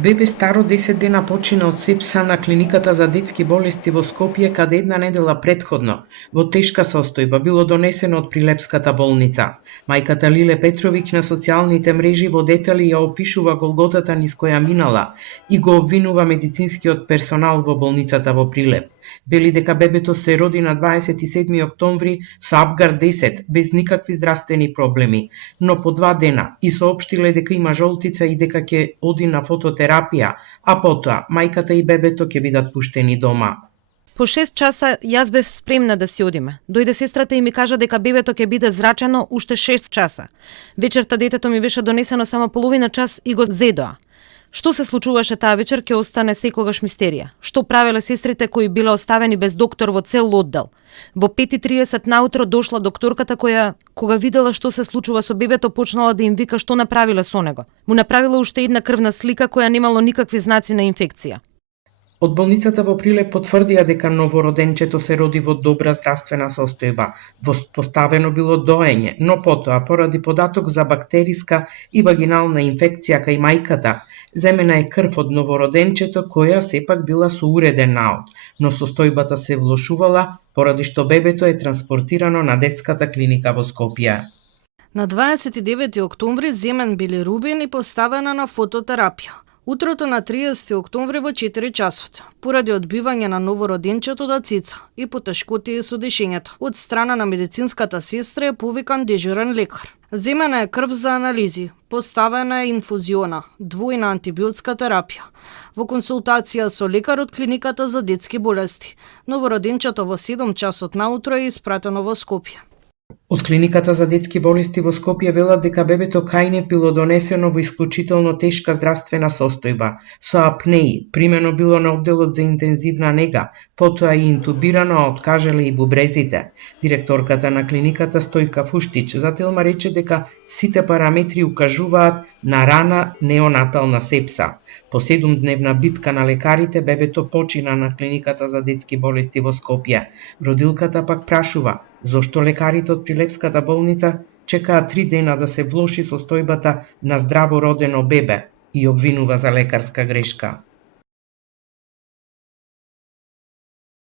Бебе старо 10 дена почина од сепса на клиниката за детски болести во Скопје, каде една недела претходно, во тешка состојба, било донесено од Прилепската болница. Мајката Лиле Петровиќ на социјалните мрежи во детали ја опишува голготата низ која минала и го обвинува медицинскиот персонал во болницата во Прилеп. Вели дека бебето се роди на 27 октомври со Апгар 10, без никакви здравствени проблеми, но по 2 дена и соопштиле дека има жолтица и дека ќе оди на фототерапија, а потоа мајката и бебето ќе бидат пуштени дома. По 6 часа јас бев спремна да си одиме. Дојде сестрата и ми кажа дека бебето ќе биде зрачено уште 6 часа. Вечерта детето ми беше донесено само половина час и го зедоа. Што се случуваше таа вечер ќе остане секогаш мистерија. Што правеле сестрите кои биле оставени без доктор во цел оддел? Во 5:30 наутро дошла докторката која, кога видела што се случува со бебето, почнала да им вика што направиле со него. Му направила уште една крвна слика која немало никакви знаци на инфекција. Од болницата во Прилеп потврдија дека новороденчето се роди во добра здравствена состојба. Поставено било доење, но потоа, поради податок за бактериска и вагинална инфекција кај мајката, земена е крв од новороденчето која сепак била со уреден наод, но состојбата се влошувала поради што бебето е транспортирано на детската клиника во Скопје. На 29 октомври земен билирубин и поставена на фототерапија. Утрото на 30 октомври во 4 часот, поради одбивање на новороденчето до цица и потешкотии со дишењето, од страна на медицинската сестра е повикан дежурен лекар. Земена е крв за анализи, поставена е инфузиона, двојна антибиотска терапија. Во консултација со лекар од клиниката за детски болести, новороденчето во 7 часот наутро е испратено во Скопје. Од клиниката за детски болести во Скопје велат дека бебето кај нив било донесено во исклучително тешка здравствена состојба, со апнеи, примено било на одделот за интензивна нега, потоа и интубирано, а откажале и бубрезите. Директорката на клиниката Стојка Фуштич за Телма рече дека сите параметри укажуваат на рана неонатална сепса. По 7-дневна битка на лекарите, бебето почина на клиниката за детски болести во Скопје. Родилката пак прашува зошто лекарите од Прилепската болница чекаат 3 дена да се влоши состојбата на здраво родено бебе и обвинува за лекарска грешка.